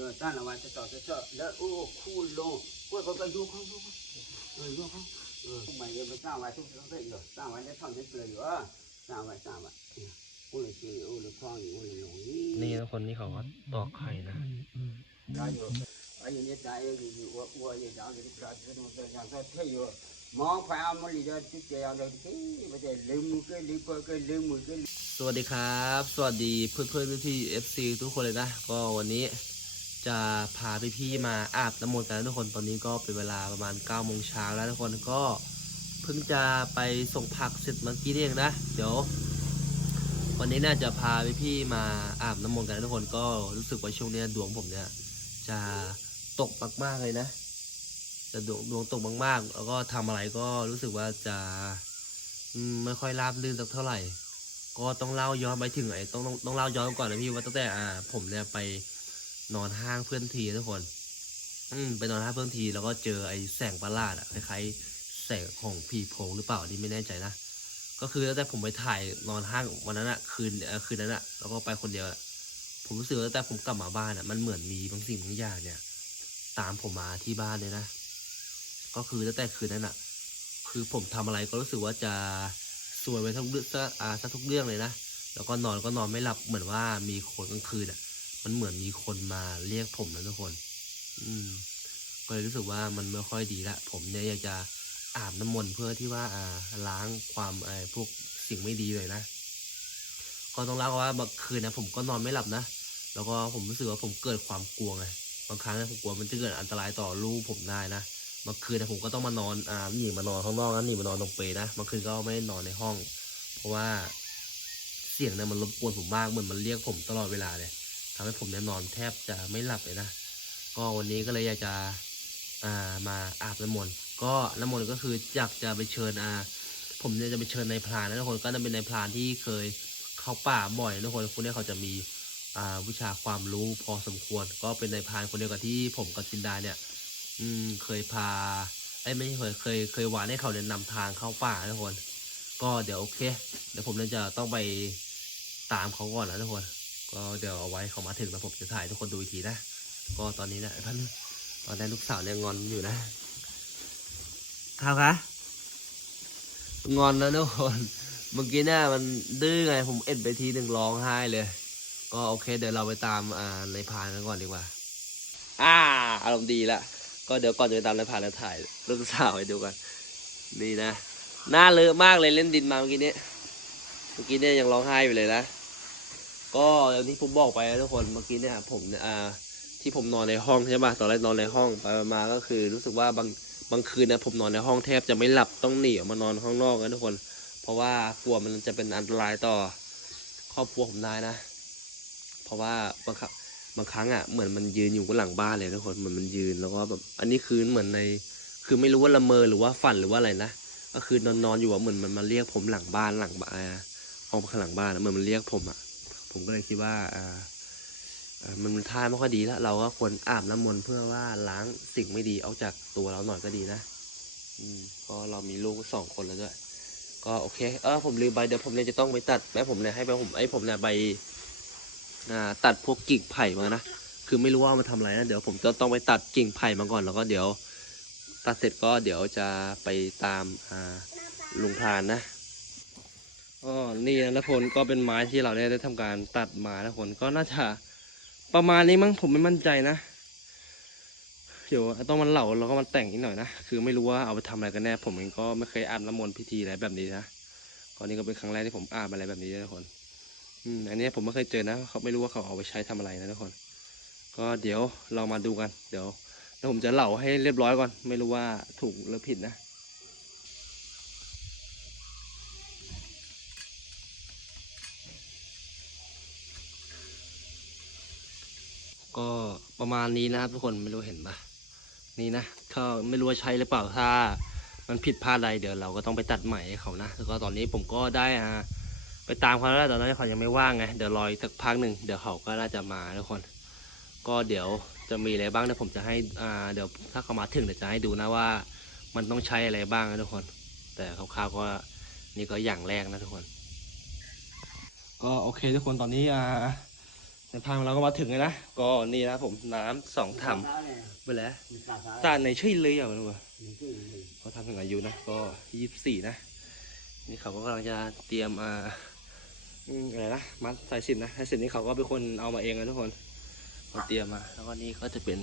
ดี๋ยวสร้างละวันจะต่อจะเจาะแล้วโอ้คูณลงกล้วยเขาก็ดูเขาดูเขาเออดูเขาเออใหมเลยไปสร้างไว้ทุกทุกเรื่องสร้างไว้ได้ท่อนได้เปลือยอยู่อะสร้างไว้สร้างไว้คนี่นี่ะคนที่เขาตอกไข่นะอกไข่นะสวัสดีครับ สวัสดีเพื่อนเพื่อนพี่พี่เอฟซีทุกคนเลยนะ ก็วันนี้ จะพาพี่พี่ๆมาอาบน้ำมนต์กันนะทุกคนตอนนี้ก็เป็นเวลาประมาณ9ก้าโมงเช้าแล้วทุกคนก็เพิ่งจะไปส่งผักเสร็จเมื่อกี้นี่เองนะเดี๋ยว วันนี้น่าจะพาพี่พี่ๆมาอาบน้ำมนต์กันนะทุกคนก็รู้สึกว่าช่วงเนี้ยดวงผมเนี่ย จะตกมากๆเลยนะ จะดวงดวงตกมากๆ แล้วก็ทำอะไรก็รู้สึกว่าจะไม่ค่อยราบรื่นสักเท่าไหร่ ก็ต้องเล่าย้อนไปถึงไอ้ต้องต้องต้องเล่าย้อนก่อนนะพี่ว่าตั้งแต่อ่าผมเนี่ยไป นอนห้างเพื่อนทีทุกคน อืมไปนอนห้างเพื่อนทีแล้วก็เจอไอ้แสงประหลาดอะคล้ายๆแสงของผีโพงหรือเปล่านี่ไม่แน่ใจนะก็คือตั้งแต่ผมไปถ่ายนอนห้างวันนั้นอะคืนอ่อคืนนั้นอะแล้วก็ไปคนเดียวอะผมรู้สึกว่าตั้งแต่ผมกลับมาบ้านอะมันเหมือนมีบางสิ่งบางอย่างเนี่ย ตามผมมาที่บ้านเลยนะก็คือตั้งแต่คืนนั้นอะคือผมทำอะไรก็รู้สึกว่าจะซวยไปทั้งเรื่องซะทุกเรื่องเลยนะแล้วก็นอนก็นอนไม่หลับเหมือนว่ามีคนกลางคืนอะ มันเหมือนมีคนมาเรียกผมนะทุกคน อืม ก็เลยรู้สึกว่ามันไม่ค่อยดีละ ผมเนี่ยอยากจะอาบน้ำมนต์เพื่อที่ว่าอ่าล้างความไอ้พวกสิ่งไม่ดีเลยนะ ก็ต้องเล่าว่าบางคืนนะผมก็นอนไม่หลับนะ แล้วก็ผมรู้สึกว่าผมเกิดความกลัวไง บางครั้งนี่ยผมกลัวมันจะเกิดอันตรายต่อลูกผมได้นะบางคืนนยผมก็ต้องมานอนอ่าหนีมานอนข้างนอกนะหนีมานอนตรงเปรย์นะบางคืนก็ไม่ได้นอนในห้อง เพราะว่าเสียงเนี่ยมันรบกวนผมมากเหมือนมันเรียกผมตลอดเวลาเลย ทำให้ผมเนี่ยนอนแทบจะไม่หลับเลยนะ ก็วันนี้ก็เลยอยากจะอ่ามาอาบน้ำมนต์ก็น้ำมนต์ก็คืออยากจะไปเชิญอ่าผมเนี่ยจะไปเชิญนายพรานนะทุกคนก็จะเป็นนายพรานที่เคยเข้าป่าบ่อยนะทุกคนคนนี้เขาจะมีอ่าวิชาความรู้พอสมควร ก็เป็นนายพรานคนเดียวกับที่ผมกับจินดาเนี่ย อืมเคยพาไอ้ไม่เคยเคยเคยหวานให้เขาเนี่ยนำทางเข้าป่านะทุกคน ก็เดี๋ยวโอเค เดี๋ยวผมเนี่ยจะต้องไปตามเขาก่อนนะทุกคน ก็เดี๋ยวเอาไว้เขามาถึงแล้วผมจะถ่ายทุกคนดูอีกทีนะ ก็ตอนนี้นะท่านตอนนี้ลูกสาวเนี่ยงอนอยู่นะข้าวคะงอนแล้วทุกคนเมื่อกี้เนี่ยมันดื้อไงผมเอ็ดไปทีหนึ่งร้องไห้เลย ก็โอเค เดี๋ยวเราไปตามอ่าในพานกันก่อนดีกว่า อ่า อารมณ์ดีละก็เดี๋ยวก่อนจะไปตามในพานจะถ่ายลูกสาวให้ดูกัน นี่นะหน้าเลอะมากเลยเล่นดินมาเมื่อกี้นี้เมื่อกี้เนี่ยยังร้องไห้อยู่เลยนะ ก็อย่างที่ผมบอกไปนะทุกคนเมื่อกี้เนี่ยผมอ่าที่ผมนอนในห้องใช่ป่ะตอนแรกนอนในห้องไปมาก็คือ รู้สึกว่าบางบางคืนนะผมนอนในห้องแทบจะไม่หลับต้องหนีออกมานอนข้างนอกนะทุกคน เพราะว่ากลัวมันจะเป็นอันตรายต่อ ครอบครัวผมได้นะ เพราะว่าบางครั้งบางครั้งอะเหมือนมันยืนอยู่บนหลังบ้านเลยทุกคนเหมือนมันยืนแล้วก็แบบอันนี้คือเหมือนใน คือไม่รู้ว่าละเมอหรือว่าฝันหรือว่าอะไรนะก็คือนอนนอนอยู่อะเหมือนมันมาเรียกผมหลังบ้านหลังบ้านห้องข้างหลังบ้านอะเหมือนมันเรียกผมอะ ผมก็เลยคิดว่าอมันท่าไม่ค่อยดีแล้วเราก็ควรอาบน้ำมนต์เพื่อว่าล้างสิ่งไม่ดีออกจากตัวเราหน่อยก็ดีนะ อืมก็เรามีลูกสองคนแล้วด้วย ก็โอเค เออผมลืมไปเดี๋ยวผมเนี่ยจะต้องไปตัดแม่ผมเนี่ยให้ไปผมไอ้ผมเนี่ยไปตัดพวกกิ่งไผ่มานะคือไม่รู้ว่าเอามาทำอะไรนะเดี๋ยวผมจะต้องไปตัดกิ่งไผ่มาก่อนแล้วก็เดี๋ยว ตัดเสร็จก็เดี๋ยวจะไปตามลุงพานนะ ก็นี่นะทุกคนก็เป็นไม้ที่เราได้ได้ทำการตัดมานะทุกคนก็น่าจะประมาณนี้มั้งผมไม่มั่นใจนะเดี๋ยวต้องมันเหล่าแล้วก็มันแต่งนิดหน่อยนะคือไม่รู้ว่าเอาไปทำอะไรกันแน่ผมเองก็ไม่เคยอาบน้ำมนต์พิธีอะไรแบบนี้นะก็นี่ก็เป็นครั้งแรกที่ผมอาบอะไรแบบนี้นะทุกคน อืมอันนี้ผมไม่เคยเจอนะเขาไม่รู้ว่าเขาเอาไปใช้ทำอะไรนะทุกคน ก็เดี๋ยวเรามาดูกัน เดี๋ยวแล้วผมจะเหล่าให้เรียบร้อยก่อน ไม่รู้ว่าถูกหรือผิดนะ ก็ประมาณนี้นะครับทุกคนไม่รู้เห็นปะนี่นะก็ไม่รู้ว่าใช่หรือเปล่าถ้า มันผิดพลาดอะไรเดี๋ยวเราก็ต้องไปตัดใหม่ให้เขานะแล้วก็ตอนนี้ผมก็ได้อ่าไปตามเขาแล้วตอนนั้นเขายังไม่ว่างไงเดี๋ยวรออีกสักพักหนึ่งเดี๋ยวเขาก็น่าจะมาทุกคน ก็เดี๋ยวจะมีอะไรบ้างเดี๋ยวผมจะให้อ่าเดี๋ยวถ้าเขามาถึงเดี๋ยวจะให้ดูนะว่า มันต้องใช้อะไรบ้างนะทุกคน แต่คร่าวๆก็นี่ก็อย่างแรกนะทุกคน ก็โอเคทุกคนตอนนี้อ่า ในพางเราก็มาถึงแล้วนะ ก็นี่นะครับผมน้ำสองถังไปแล้วตาในชื่อเลยอะมันวะเขาทำถึงอายุนะ ก็ยี่สิบสี่นะ นี่เขาก็กำลังจะเตรียมอ่าอืมอะไรนะ มัดสายสิญจนนะสายสิญจนนี่เขาก็เป็นคนเอามาเองนะทุกคนเขาเตรียมมา แล้วก็นี่ก็จะเป็น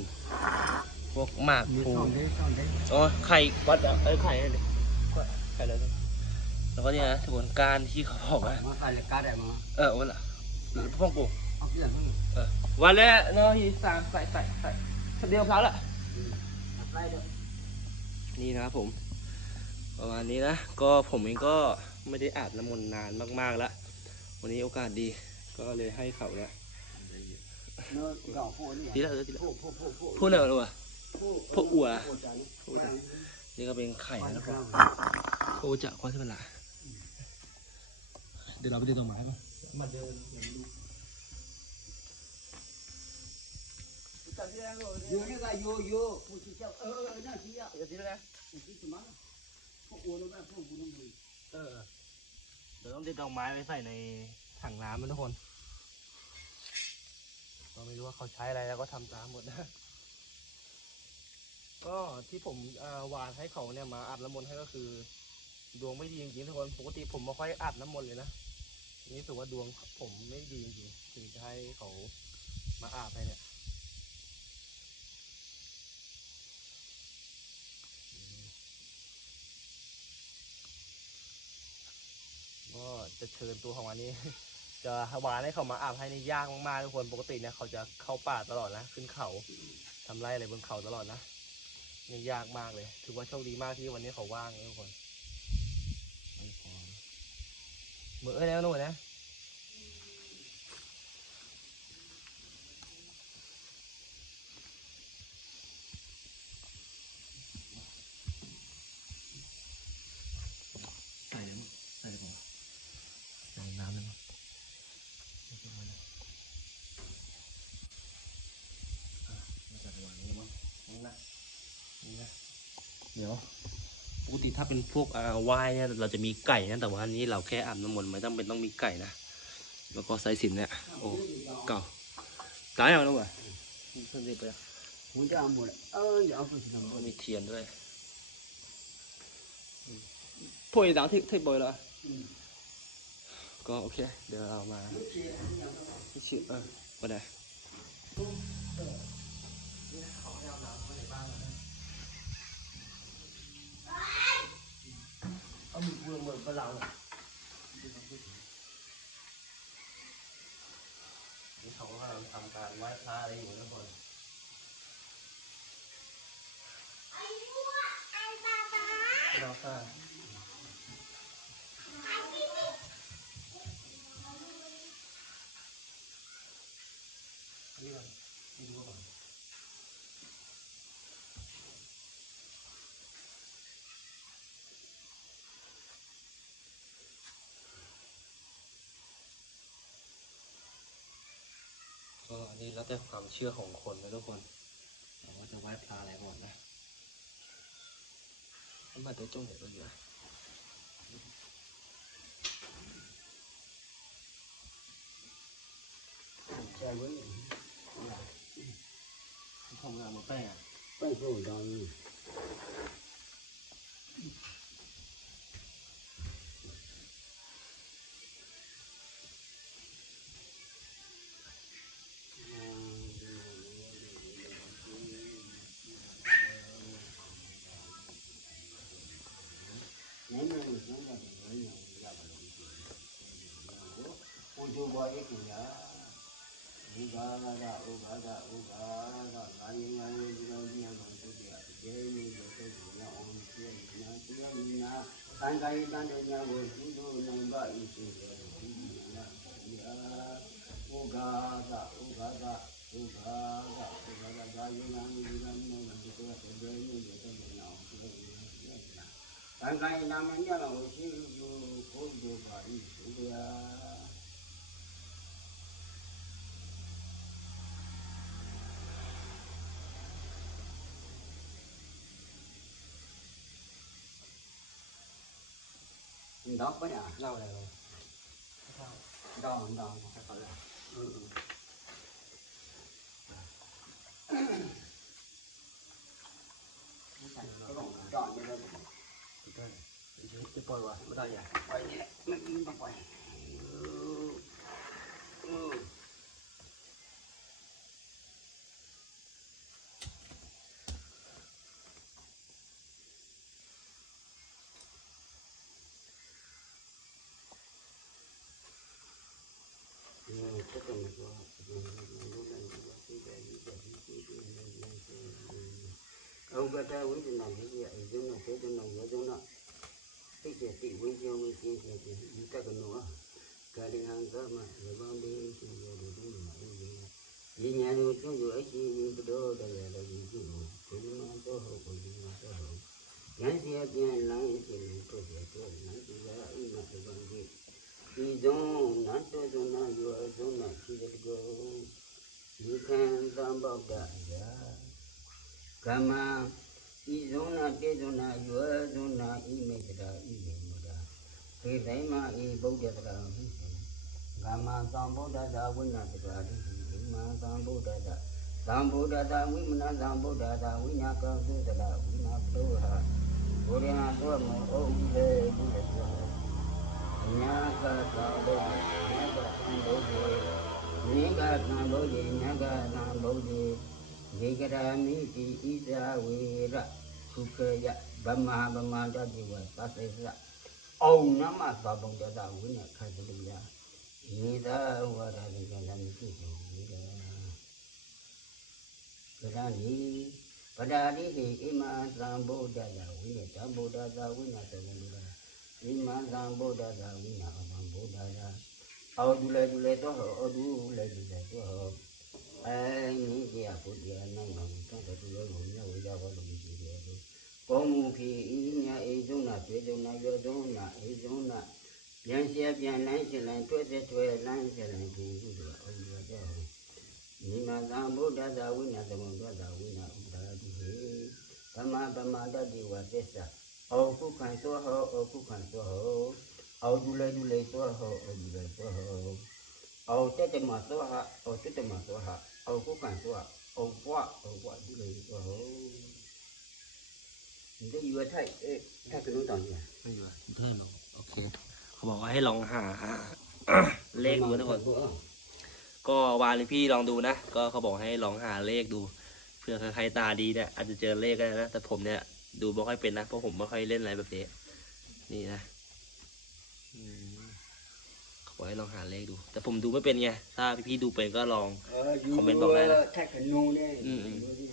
พวกหมากพลูอ๋อ ไข่วัดอะเอ้ยไข่อะไรดิไข่อะไรนะแล้วก็เนี่ยนะทุกคนการที่เขาบอกว่ามาใส่กาได้มาเออวันละหรือพ่องป วันแรกเนาะที่สามใส่ใส่ใส่เดียวพร้าวละนี่นะครับผม ประมาณนี้นะ ก็ผมเองก็ไม่ได้อาบน้ำมนต์นานมากๆแล้ว วันนี้โอกาสดี ก็เลยให้เขาเนี่ยเนื้อเก่าโพนี่ทีละทีละพูดอยรู้ป่ะพวกอัวโพจานพูดหน่อยนี่ก็เป็นไข่นะครับโคจะควาที่มันละเดี๋ยวเราไปดูต้นไม้ป่ะมาเดิน อยู่นี่ก็อยู่อยู่ผู้ที่เจ้าเออเออน่าที่อะเดี๋ยวทีละผู้ที่สมัครพวกอัวแล้วแม่พวกบุญบุญเออเดี๋ยวต้องติดดอกไม้ไว้ใส่ในถังน้ำนะทุกคนก็ไม่รู้ว่าเขาใช้อะไรแล้วก็ทำตามหมดนะก็ที่ผมหวานให้เขาเนี่ยมาอาบน้ำมนต์ให้ก็คือ ดวงไม่ดีจริงๆทุกคนปกติผมไม่ค่อยอาบน้ำมนต์เลยนะนี่ถือว่าดวงผมไม่ดีจริงๆถึงจะให้เขามาอาบให้เนี่ย ก็จะเชิญตัวของอันนี้ จะหวานให้เขามาอาบให้นี่ยากมากๆทุกคนปกติเนี่ยเขาจะเข้าป่าตลอดนะขึ้นเขาทำไรอะไรบนเขาตลอดนะนี่ยากมากเลยถือว่าโชคดีมากที่วันนี้เขาว่างนะทุกคนเมื่อเอ้ยแล้วนู่นนะใส่เลยใส่เลยผมใส่น้ำเลยมั้ง มาจากวางนี้มั้งนี่นะนี่นะเดี๋ยวปก ติถ้าเป็นพวกอ่าว่ายเนี่ยเราจะมีไก่นะแต่ว่าอันนี้เราแค่อาบน้ำมนต์ไม่ต้องเป็นต้องมีไก่นะแล้วก็สายสิญจนเนี่ยโอ้เก่าตายเอาแล้ววะเพิ่งได้ไปผมจะเอาหมดเอออย่าเอาไปทำมันมีเทียนด้วยพวกไอ้ดาวที่ที่บอยเหรอก็โอเคเดี๋ยวเรามาที่ชื่อเออก็ได้ เอามือมือมือก็เรานี่เขากำลังทำการไหว้พระอะไรอยู่นะคนเราก็ะนี่ก่อนนี่ดูก่อนก็อันนี้ แล้วแต่ความเชื่อของคนนะทุกคนเราว่าจะไหว้พระอะไรก่อนนะมันมาเดี๋ยวจงเดี๋ยวเราอยู่นะใจไว้ทำงานหมดแป้งอะไปสู้ดั ဒုဝါယကုညာဒီဘာကဥဘာကဥဘာကငါရင်ငါရင်ဒီလိုကြီးအောင်ဆုပြအကျေကြီးလို့ဆိုကြရအောင်ကျေနာတရားမီနာတန်ခိုင်တန်တဲ့ညာကိုသူတို့နိုင်ပါ၏ဆိုတယ်ဒီနာယာဥဘာကဥဘာကဥဘာကဥဘာကငါရင်ငါရင်ဒီလိုမျိုးမဟုတ်တော့အကျေကြီးလို့ဆိုကြရအောင်ဆုပြတန်ခိုင်နာမညာကိုသူတို့ကိုယ်တို့ပါ၏ဆိုတယ် 你倒不呀？拿回来了。你倒，你倒，你倒。嗯嗯。不懂，不懂，你这怎么？对，你你不会吧？不打眼，不打眼，那那不会。không có ta với chân này cái vậy? chân này thế, chân này cái chân này cái gì tị với chân với chân cái chúng ta cần nữa. Cả đi ăn cả mà rồi bao đi chân rồi được cũng mà đi gì đi nhà rồi cho dù ấy chi nhưng cái đây là là gì chứ? Rồi cái nó ăn cho của còn gì mà cho hậu nãy thì ở kia nãy thì mình tôi về tôi nãy thì ra ở mà tôi bằng gì? Đi giống nãy tôi tôi nó vừa giống nãy chỉ được go you can come back yeah ကမ္မဤဇုံနာပြေဇုံနာယောဇုံနာဤမေတ္တာဤမေမုဒာသေသိမဤဗုဒ္ဓတရာဟိကမ္မသံဗုဒ္ဓတာဝိနတရာတိဓမ္မသံဗုဒ္ဓတာသံဗုဒ္ဓတာဝိမနသံဗုဒ္ဓတာဝိညာကောသုတရာဝိနာပုဟာ Kurina tua mo o ile ile tua. Nyaka ka bo nyaka kan bo ji. Nyaka kan bo ji nyaka kan bo ji. ဒေဂရာမိတိဣဇာဝေရခုခေယဗမဟာဗမန္တတိဝသသေစအောင်နမသဗုဒ္ဓတဝိနခသလိယဤသာဝရတိကလမိတိတောဝိရကရဏီပဒါတိတိဣမံသံဗုဒ္ဓယဝိနတံဗုဒ္ဓသာဝိနသဗုဒ္ဓဣမံသံဗုဒ္ဓသာဝိနအမံဗုဒ္ဓသာအောဒုလေဒုလေတောဟောအဒုလေဒုလေတောဟော အဲနုကြီးကဘုရားနောက်ကတန်တူရောကိုမြတ်ဝေကြပါလို့ရှိတယ်ကောင်းမှုခေဤမြအေဇုံနာပြေဇုံနာရောဇုံနာအေဇုံနာပြန်ရှဲပြန်လန်းရှင်လန်းတွေ့တဲ့တွေ့လန်းရှင်လန်းကိုဥဒ္ဒရာအုံးရကြတယ်နိမသံဗုဒ္ဓသာဝိနသမုဒ္ဒသာဝိနဥဒ္ဒရာတိဟေသမ္မာပမတတိဝသစ္စာအောကုခံသောဟောအောကုခံသောဟောအောဒုလေဒုလေသောဟောအောဒုလေသောဟောအောတတမသောဟောအောတတမသောဟော ở có cảnh của ở quá ở quá đi เลย ở mình cái vừa thấy thấy cái đối tượng gì ไม่อยู่เพิ่มลงโอเคเขาบอกว่าให้ลองหาเลขดูนะทุกคนก็วานพี่ลองดูนะก็เขาบอกให้ลองหาเลขดูเผื่อใครตาดีเนี่ยอาจจะเจอเลขก็ได้นะแต่ผมเนี่ยดูไม่ค่อยเป็นนะเพราะผมไม่ค่อยเล่นอะไรแบบนี้นี่นะ เขาบอกให้ลองหาเลขดู แต่ผมดูไม่เป็นไง ถ้าพี่ๆดูเป็นก็ลอง comment bảo này này. thay cái nô đây Ừ, ừ.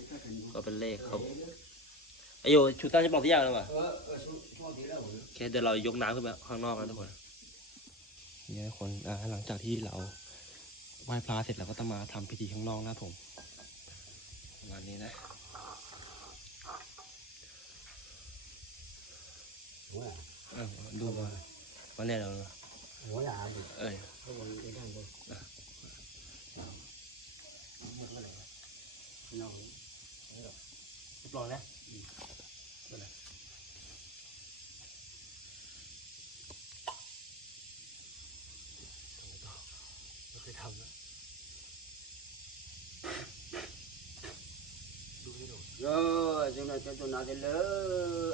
thay cái nô ก็เป็นเลขเขาไอโยชูตั้งจะบอกที่ยาวเลยว่ะ ờ ờ số số gì đâu โอเคเดี๋ยวเรายกน้ำขึ้นมาข้างนอกนะทุกคนนี่ทุกคนอ่าหลังจากที่เราไหว้พระเสร็จเราก็ต้องมาทำพิธีข้างนอกนะผมประมาณนี้นะ Ủa à? เออดูว่าวันนี้เรา Wala ako. Ay. Ito na. Ito na. Cái thằng đó. rồi chúng ta cho chúng ta cái lỡ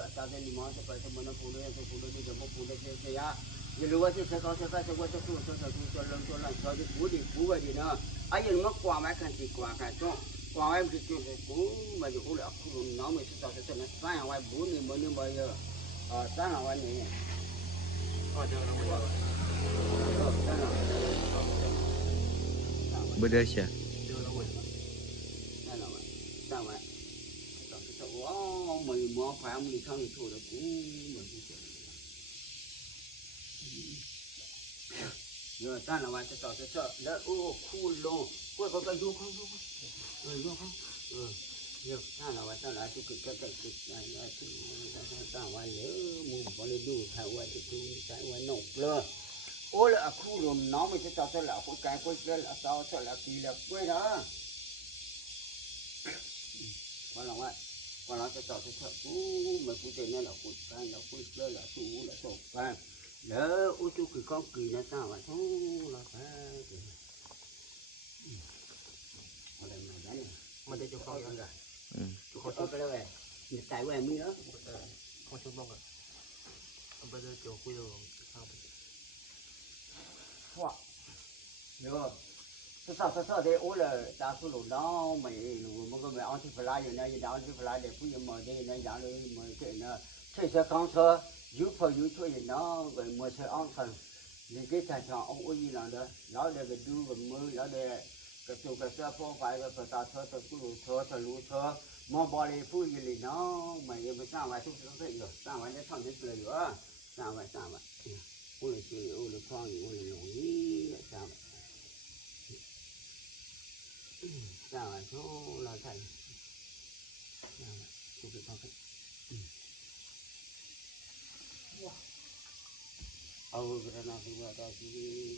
à, ta cái limon sẽ phải cho mình nó phụ nữ sẽ phụ nữ đi cho một phụ nữ sẽ sẽ 你如果是吃高吃饭吃过吃苦吃吃苦吃冷吃冷吃的苦的苦吧的呢，哎呀，我光买看是光看中，光买不是就是苦嘛就苦了苦，那么是到是怎么三样外不你没你没有，啊三样外你，哦对了，我三样，不得行。mà mò phải ông đi không thì thôi là cũng mình เนื้อต้านเอาไว้จะจอดจะจอดแล้วโอ้คู่ลงคู่เขาก็ดูเขาดูเขาเออดูเขาเออเยอะต้านเอาไว้ต้านเอาที่กิดก็จะกิดอะารที่มันต้านไว้เลยมุมเลยดูถ่าไว้ที่ดูถ่ายไว้นกเลยโอ้ละคู่ลมน้องไม่จะจอดจะหลับหัวใจก็จะหลับต่อจะหลับตีหลับกล้วยนะวันลังวัาวันลังจะจอดจะจอดกูมันกูเจอเนี่ยหลับกูตายหลับกูเลยหลับสู้หลับตกไป đỡ ô chú cứ con cứ nó sao mà không là phải cứ mà đây mà đánh mà đây cho con rồi cho con ừ. chú cái đâu vậy nhập tài của em mới nhớ. Con chú mong rồi Không bao giờ chú quy đồ sao bây giờ hoa nhớ sao sao sao thế. Ô là ta số lỗ đó mày lỗ mà cái mày ăn thịt phải lại rồi nãy giờ ăn thịt phải lại để phụ em mà đây này ăn rồi mà cái này chơi xe con xe giúp phơi giúp cho gì nó về mua xe on phần thì cái tài sản ông có gì là đó, nó để về đưa về mưa, nó để cái chủ cái xe phong phải rồi phải tạo thơ thật cứ lũ thơ thật lũ thơ. Mà bỏ đi phụ gì thì nó, mày mà sao vậy thúc nó thấy rồi sao vậy nó không biết là nữa? Sao vậy sao vậy ôi là chị ôi là con ôi là lũ gì sao vậy sao vậy số là thầy? Sao vậy chụp được con အဝဂရဏဟုဝတာစီ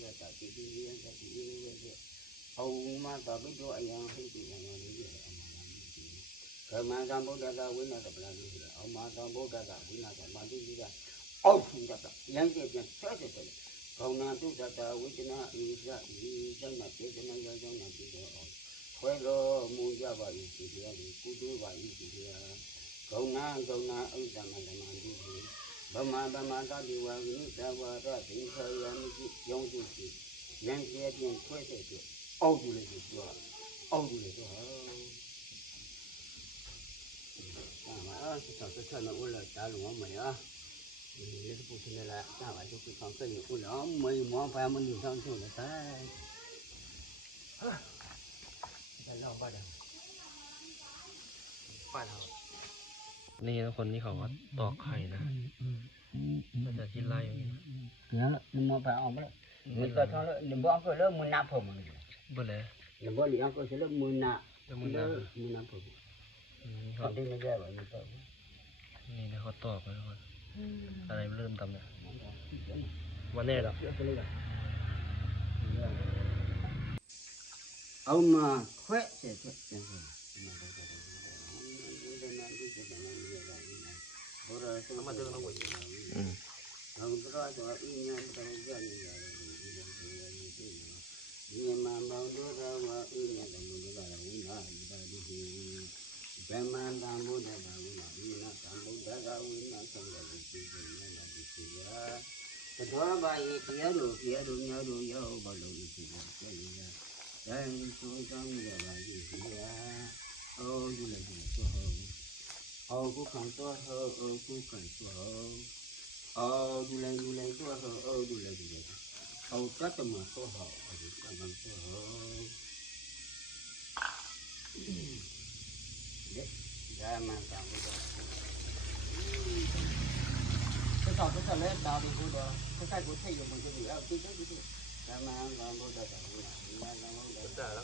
ဝတာစီတိယံသတိယဝေအဝမသပိတောအယံဟိတိနံလေးရေအမနာမိတိကမန္တံဗုဒ္ဓသာဝိနတပလာတိအမန္တံဗုဒ္ဓသာဝိနတမန္တိတိကအောက်ထင်တတ်ရန်ကျက်ပြန်ဆွဲကျက်တယ်ကောဏတုတတဝိတနာအိသဤဇမပြေဇမယောဇမပြေတော်ခွဲတော်မူကြပါ၏စီတရားကိုကုသိုလ်ပါ၏စီတရားကောဏကောဏဥဒ္ဓမဓမ္မတိ 不满不满大地方，你在我这顶上也没去讲究去，人家点快点去，熬住了就去了，熬住了就好。干嘛啊？是上次看到我了，但是我没啊。嗯，也是不听的了，干嘛就非常正义，不然没毛病没扭伤就了噻。好了，再绕过来，换。 นี่นะคนนี้เขาก็ตอกไข่นะก็จะกินไรเนี่ยนึกมองไปออกแล้วมันก็ท้องเลยวนึกบอกก็เริ่มมือหน้าผมมันบ่เลยนึกบอกเลี้ยก็จะเริ่มมือหน้ามือหน้ามือหน้าผมเขาด้ไม่ได้แบบนี้กนี่นะเขาตอกนะคนอะไรเริ่มทำเนี่ยวันน่หรอเอามาแควะเสร็จแล้ว သောဘာယေတရားတို့တရားတို့များတို့ရောဘလုံးရှိတယ်ကြည်ရ။ဒါရင်သုံးဆောင်ရပါရဲ့။အော်ဒီလိုဆိုဟော Ờ, ô cú khẳng tua hơ ờ, ô cú khẳng tua hơ ô ờ, đu lên đu lên tua hơ ô đu lên đu lên ô tất cả mà tua hơ ô đu cả mà tua hơ đấy ra mà lên đào thì cô đó cái sai cô thấy được một cái gì đó cứ cứ cứ ra mà làm cô đó ra mà làm cô đó ra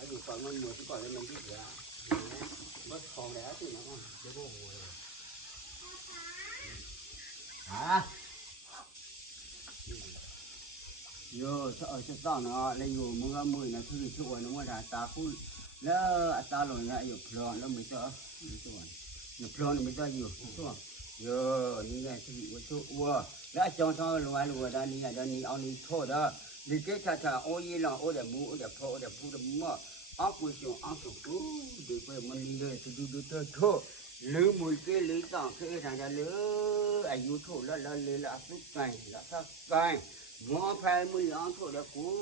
ở dù còn mình mùa thì còn lên mình biết gì à bất còn đẻ thì nó còn chứ có mùa hả? Yo sợ chết tao nó lên ngủ mua ra mười nó cứ chuột nó mua ra ta cũng lỡ ta lội ra dục lòn nó mới cho chuột dục lòn nó mới cho dục chuột yo những cái sự của chuột ua đã cho tao lùi lùi ra đi ra đi ao đi thôi đó đi cái cha cha ô y là ô để mu ô để phô ô để phu để mua Ốc mùi xuống, ốc xuống, cũ để quay mình đi rồi từ từ từ thô lứ mùi cái lứ tao cái thằng cha lứ ai yêu thô là là lỡ là sức cày là sắc cày mỏ phải mùi áo thổ là cũ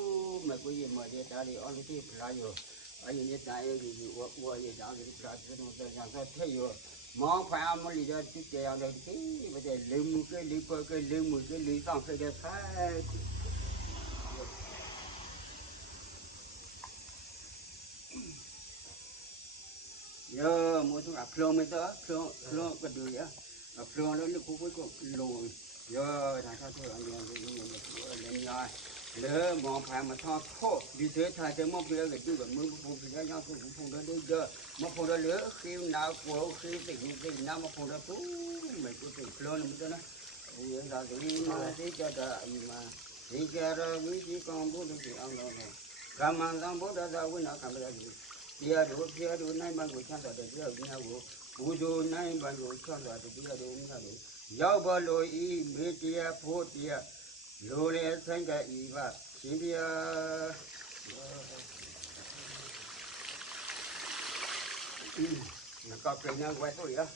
mà cái gì mà để ta đi ăn cái phải rồi ai như ta ấy thì gì qua qua gì đó thì phải cái nó sẽ làm sao thế rồi mua phải ăn mùi đó chút cái ăn được cái bây giờ lỡ mùi cái lỡ coi cái lỡ mùi cái lỡ tao cái đó phải giờ, mỗi số gặp phương mới tới phương phương cái được á. Gặp phương nó lúc cuối cùng lùn giờ, thằng sao tôi làm gì cũng mình lên rồi lỡ mòn phải mà thọ khô vì thế thay thế mong bây giờ chưa gần mưa phun thì nhau, cũng phun đó đến giờ. Mà phun đó lỡ khi nào của, khi tỉnh, khi nào mà phun đó phú mình cũng tỉnh phương nó mới tới nó giờ là thì thế cho đợi mà thì cho ra quý, chỉ con bố được thì ông đâu này. Cảm ơn ông bố đã ra quý nào cảm ơn 第二路第二路南半路向左的第二路南路，福州南半路向左的第二路南路，幺八六一梅地啊坡地啊，六零三个一吧，兄弟啊。嗯，那搞别人外头呀，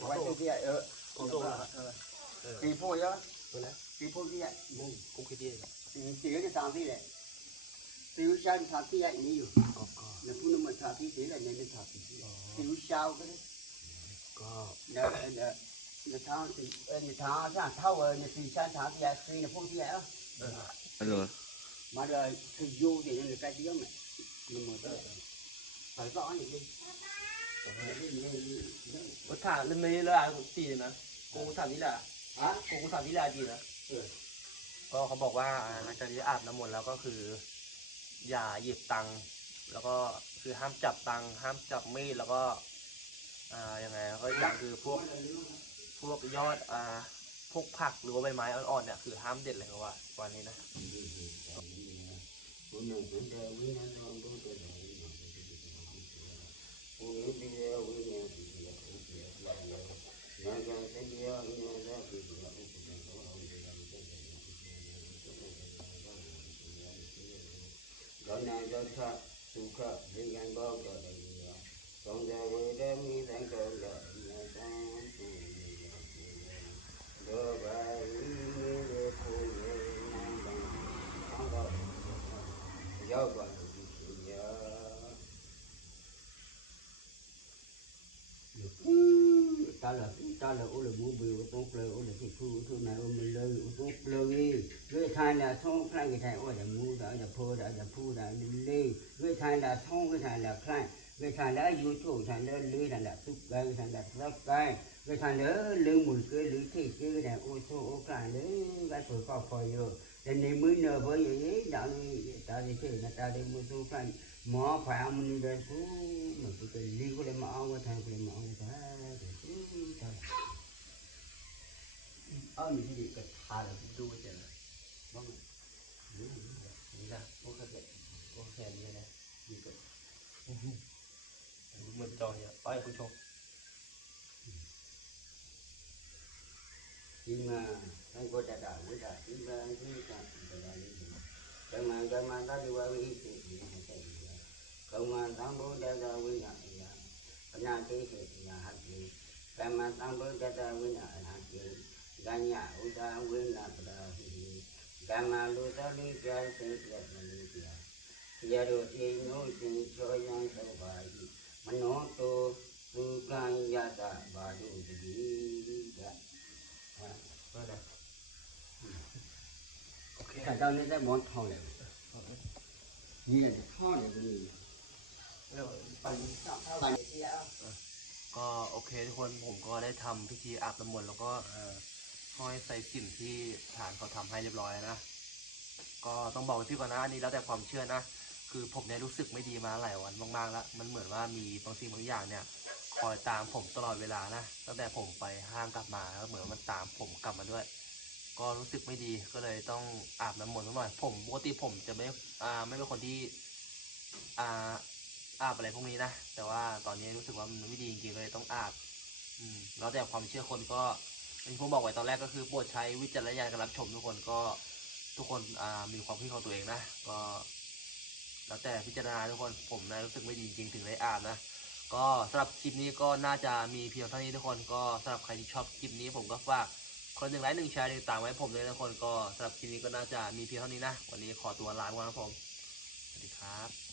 外头的呀，呃，工作啊，呃，被迫呀，对了，被迫的呀，嗯，工作的，嗯，这个是啥子嘞？只有下雨天，这样没有。 ก็ก็ là phụ nữ mà thằng gì thế là nên nên thằng gì tiêu sao cái đấy ก็ là là là thằng thì là thằng sao thao rồi là thì sao thằng gì vậy thì là phôi gì vậy á เออฮัลโหล mà rồi thì vô thì là cái tiếng mày nhưng mà đó phải rõ những đi กูถามเรื่องนี้แล้วจีนนะกูถามนี่แหละ hả กูถามนี่แหละจีนนะ ừ. ก็เขาบอกว่าอ่าหลังจากที่อาบน้ำมนต์แล้วก็คือ อย่าหยิบตังค์ แล้วก็คือห้ามจับตังค์ห้ามจับมีดแล้วก็อ่ายังไงก็อย่างคือพวกพวกยอดอ่าพวกผักหรือว่าใบไม้อ่อนๆเนี่ยคือห้ามเด็ดเลยว่าวันนี้นะ sợ thì ngàn bao cờ con ra với đêm mi thắng cờ lợi nhà tăng tu đô bà ý mi đô tu nhé nam bằng con gọi do gọi thì sự nhớ. Ta là ta là ô là bố bì ô tô plơ ô là phu ô tô này ô mình lơ ô tô plơ đi người thay là thông khai người thay ô là mu đã, là phô đã, là phu đã lên đi người thay là thông người thay là khai. Người thay là yêu chủ thay là lưới là là súc gai, người thay là sắp gai. Người thay là lưới mùi cơ lưới thị cơ là ô tô ô khai lưới gai, phổi phò phò rồi. Nên mới nở với vậy đó ta đi thế là ta đi mua tô khai. Mỏ phải ông đi đến phú, mà cái ly của em mỏ cái thằng của cái ơn thì bị cực thà là cũng đua chờ bóng nghĩ ra có cái bệnh có xem như này bị cực mình cho nhỉ ai cũng cho nhưng mà anh có trả đạo với cả chúng ta anh cứ trả đạo như thế cái mà cái mà ta đi qua với chị thì không mà tháng bố trả đạo với nhà nhà cái gì cái mà tăng bố đã ra với nhà hạt gì cái nhà u ta với nhà ta thì cái mà lu ta đi ra sẽ chết là như thế giờ rồi thì nó chỉ cho nhau sao vậy mà nó to tu can ya ta ba du di da นั่นแหละโอเค cả đâu nó sẽ món thò này như là thò này của mình เรียกว่าไป Bạn thì đã ก็โอเคทุกคนผมก็ได้ทำพิธีอาบน้ำมนต์แล้วก็เอ่อห้อยใส่สิ่งที่ฐานเขาทำให้เรียบร้อยนะ ก็ต้องบอกไว้พี่ก่อนนะอันนี้แล้วแต่ความเชื่อนะ คือผมเนี่ยรู้สึกไม่ดีมาหลายวันมากๆแล้ว มันเหมือนว่ามีบางสิ่งบางอย่างเนี่ย คอยตามผมตลอดเวลานะ ตั้งแต่ผมไปห้างกลับมาแล้วเหมือนมันตามผมกลับมาด้วย ก็รู้สึกไม่ดีก็เลยต้องอาบน้ำมนต์สักหน่อย ผมปกติผมจะไม่ อ่าไม่เป็นคนที่ อ่า อาบอะไรพวกนี้นะ แต่ว่าตอนนี้รู้สึกว่ามันไม่ดีจริงๆเลยต้องอาบ อืม แล้วแต่ความเชื่อคนก็ที่ผมบอกไว้ตอนแรกก็คือโปรดใช้วิจารณญาณการรับชมทุกคนก็ทุกคนอ่ามีความคิดของตัวเองนะ ก็ แล้วแต่พิจารณาทุกคนผมนะรู้สึกไม่ดีจริงถึงได้อานนะก็สำหรับคลิปนี้ก็น่าจะมีเพียงเท่านี้ทุกคนก็สำหรับใครที่ชอบคลิปนี้ผมก็ฝากคนหนึ่งไลค์หนึ่งแชร์หนึ่งต่างไว้ผมเลยนะทุกคนก็สำหรับคลิปนี้ก็น่าจะมีเพียงเท่านี้นะ วันนี้ขอตัวลาไปก่อนนะผม สวัสดีครับ